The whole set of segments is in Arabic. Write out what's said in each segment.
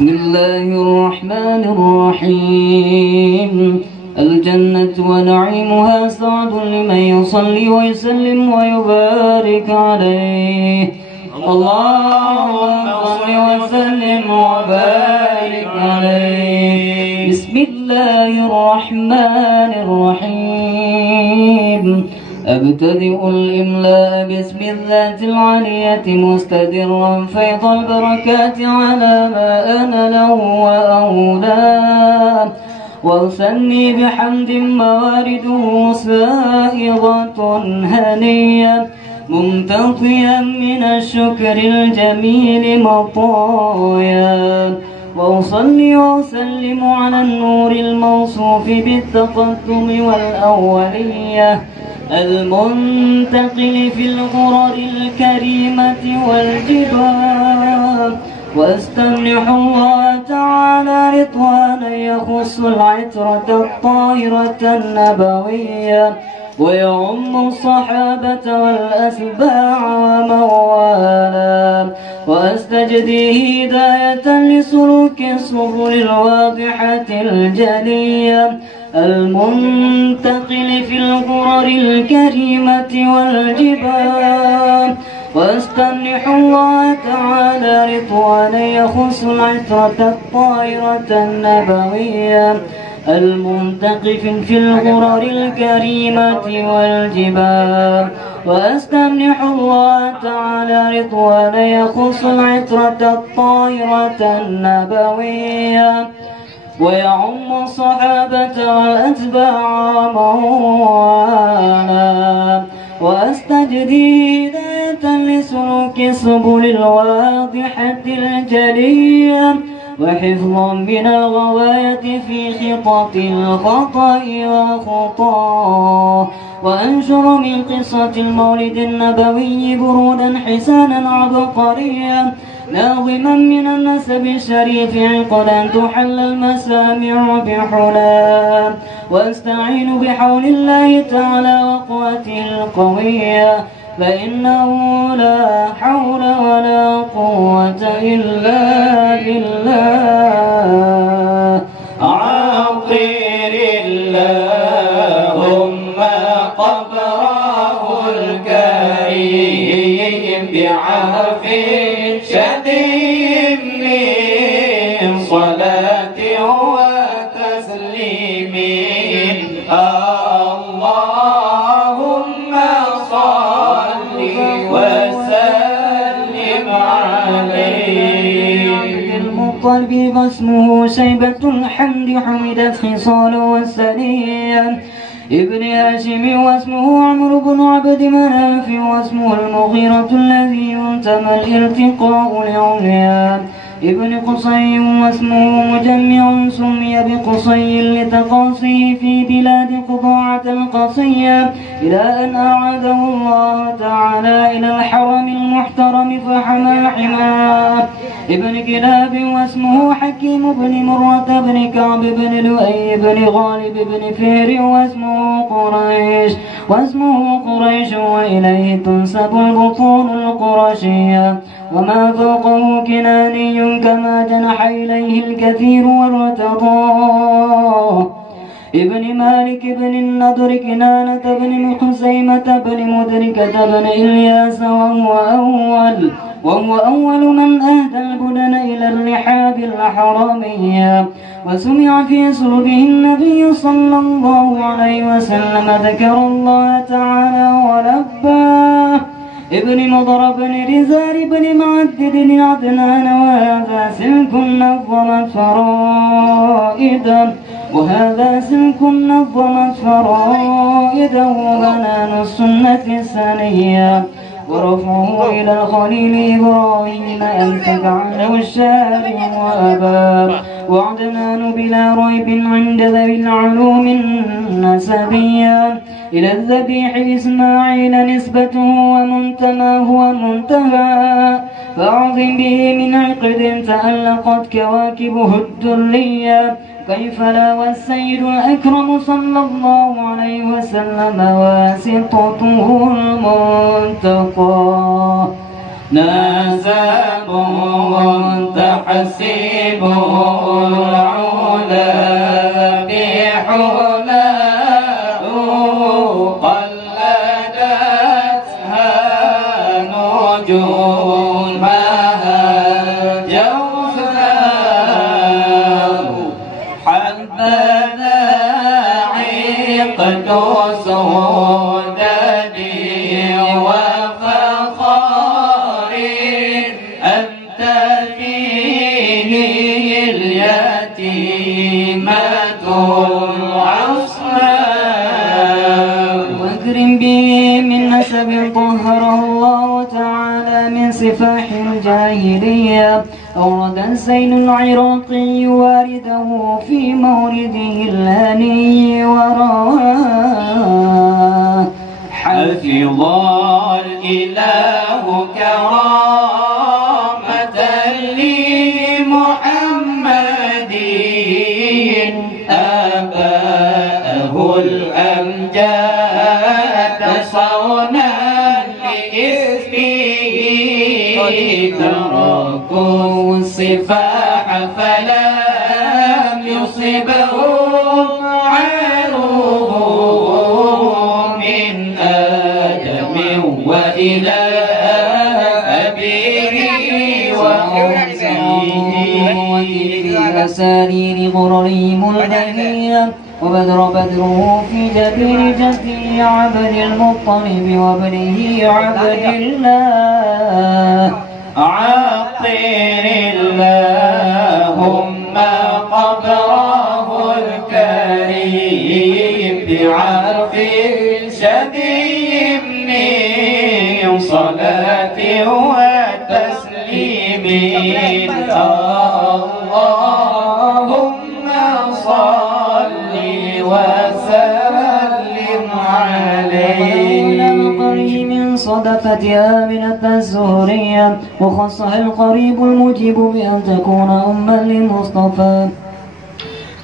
بسم الله الرحمن الرحيم. الجنة ونعيمها سعد لمن يصلي ويسلم ويبارك عليه. اللهم صل وسلم وبارك عليه. بسم الله الرحمن الرحيم. أبتدئ الإملاء باسم الذات العلية مستدرا فيض البركات على ما أنا له وأولاه، وأثني بحمد موارده سائغة هنية ممتطيا من الشكر الجميل مطايا، وأصلي وأسلم على النور الموصوف بالتقدم والأولية المنتقل في الغرر الكريمة والجبال، واستمنح الله تعالى رضوانا يخص العترة الطاهرة النبوية ويعم الصحابة والأتباع ومن والاه، وأستجدي هداية لسلوك السبل الواضحة الجلية المنتقل في الغرر الكريمة والجبال، واستمنح الله تعالى رضوانا يخص العترة الطاهرة النبوية المنتقف في الغرر الكريمة والجبال، وأستمنح الله تعالى رضوانا يخص العترة الطاهرة النبوية ويعم الصحابة والأتباع وموالاة، وأستجدي هداية لسلوك السبل الواضحة الجلية وحفظا من الغواية في خطط الخطأ والخطاه، وأنشر من قصة المولد النبوي برودا حسانا عبقريا ناظما من النسب الشريف عقدا تحل المسامع بحلا، واستعين بحول الله تعالى وقوته القوية فإنه لا حول ولا قوة إلا بالله. عطر اللهم قبره الكريم بعرف شديد من صلاة وتسليم. اللهم صل وسلم عليه. المطلب واسمه شيبة الحمد حمدت خصاله والسنية ابن هاشم، واسمه عمرو بن عبد مناف، واسمه المغيرة الذي ينتمى الارتقاء لعليا ابن قصي، واسمه مجمع سمي بقصي لتقاصيه في بلاد قضاعة القصية إلى أن أعاده الله تعالى إلى الحرم المحترم فحمى حماه ابن كلاب، واسمه حكيم بن مرة بن كعب بن لؤي بن غالب بن فهر، واسمه قريش وإليه تنسب البطون القرشية، وما فوقه كناني كما جنح إليه الكثير وارتضاه ابن مالك بن النضر كنانة بن خزيمة بن مدركة بن إلياس، وهو أول من أهدى البدن إلى الرحاب الحرامية، وسمع في صلبه النبي صلى الله عليه وسلم ذكر الله تعالى ولباه ابن مضر بن رزار بن معدد بن عدنان، وهذا سلك نظمت فرائده وبنان السنة السنية، ورفعه إلى الخليل إبراهيم أنفق عنه الشارع وأباب، وعدنان بلا ريب عند ذوي العلوم النسبية إلى الذبيح إسماعيل نسبته ومنتماه ومنتهى، فأعظم به من عقد تألقت كواكبه الدرية كيف لا، والسيد الأكرم صلى الله عليه وسلم واسطته المنتقى. نسب تحسبه العلا بحلاه قلدتها نجومها جوزاء حبذا عقد سوداني وفخار أنت فيه اليتيمة العصماء واكرم به من نسب طهره الله تعالى من سفاح الجاهلية. أورد زين العراقي وارده في مورده الهني ورواه حفظ الإله كرامة لمحمد آباءه الأمجاد صونا لإسمه تركوا الصفاح فلم يصبهم عروه من آدم وإلى أبيه وأمه وفي أسارير غررهم البهية وبدره في جبين جده عبد المطلب وابنه عبد الله عطر اللهم قبره الكريم بعرف شديد من صلاة وتسليم اللهم صل وسلم عليه. القريب صدفت آمنة الزهرية وخصها القريب المجيب بأن تكون أما للمصطفى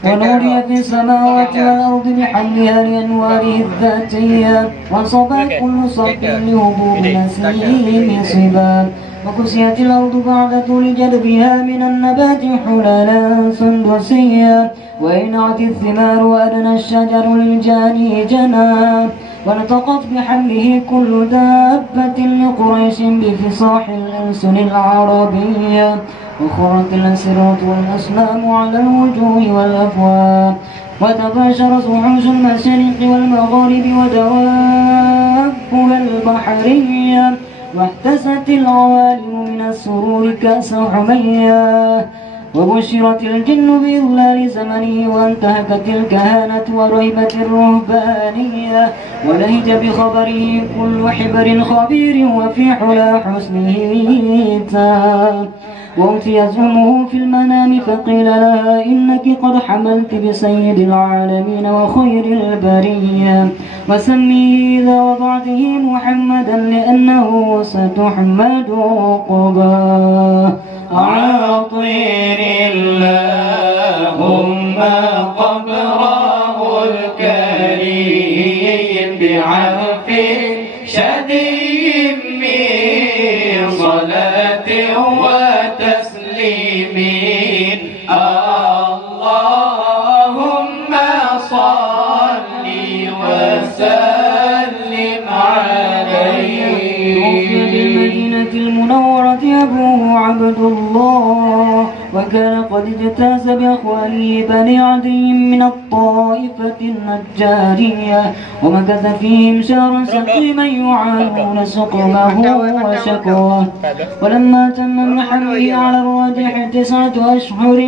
ونوري في السماوات والأرض بحملها لأنواره الذاتية وانصبت كل صب لهبوب نسيم صبا وكسيت الأرض بعد طول جدبها من النبات حلالا سندسيا وإنعت الثمار وأدنى الشجر للجاني جنى ونطقت بحمله كل دابة لقريش بفصاح الألسن العربية وخرت الأسرة والأسلام على الوجوه والأفواه وتباشر وحوش المشارق والمغارب ودوابها البحرية واحتست العوالم من السرور كأس حمية وبشرت الجن بإضلال زمنه وانتهكت الكهانة ورهبت الرهبانية ولهج بخبره كل حبر خبير وفي حلا حسنه تاب وأتيت أمه في المنام فقيل لها إنك قد حملت بسيد العالمين وخير البرية وسميه إذا وضعته محمدا لأنه ستحمد عقباه عطر اللهم قبره الكريم بعرف شديد من صلاة وتسليم اللهم صل وسلم عليه. بالمدينة المنورة أبوه عبد الله وكان قد اجتاز بأخواله بني عدي من الطائفة النجارية ومكث فيهم شهرا سقيما يعانون سقمه وشكواه ولما تم من حمله على الراجح 9 أشهر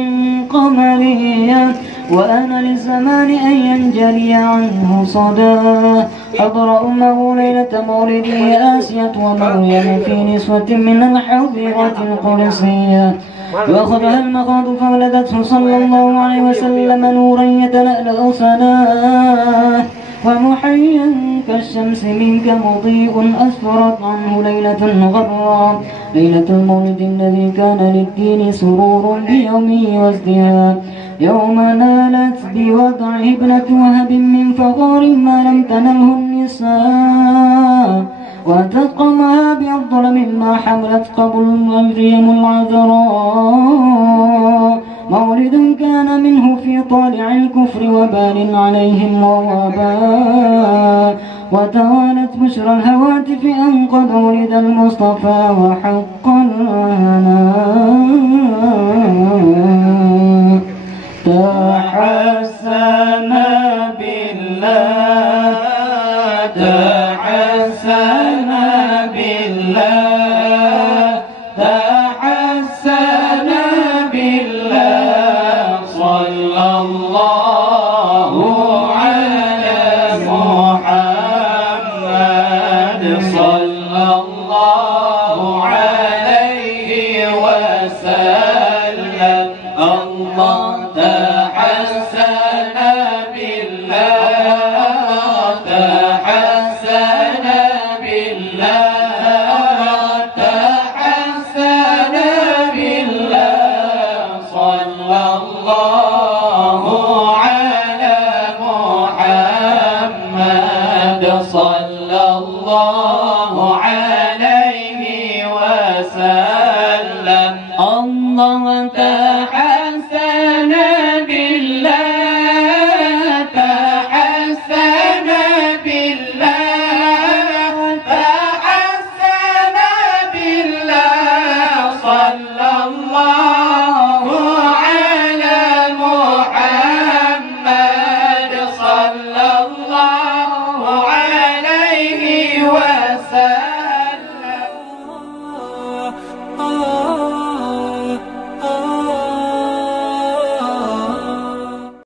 قمرية وآن للزمان أن ينجلي عنه صداه حضر أمه ليلة مولده آسية ومريم في نسوة من الحظيرة القدسية وأخذها المخاض فولدته صلى الله عليه وسلم نورا يتلألأ سناه ومحيا كالشمس منك مضيء أسفرت عنه ليلة غراء ليلة المولد الذي كان للدين سرور بيومه وازدهاء يوم نالت بوضعه ابنة وهب من فخار ما لم تنله النساء وتقمها بأفضل مما حملت قبل مريم العذراء، مولد كان منه في طالع الكفر وبال عليهم ووباء، وتوالت بشرى الهواتف أن قد ولد المصطفى وحقا لنا تحسن بالله تحسن بالله تحسن بالله صلى الله على محمد صلى الله عليه وسلم الله تحسن بالله تحسن بالله تحسن بالله صلى الله على محمد صلى الله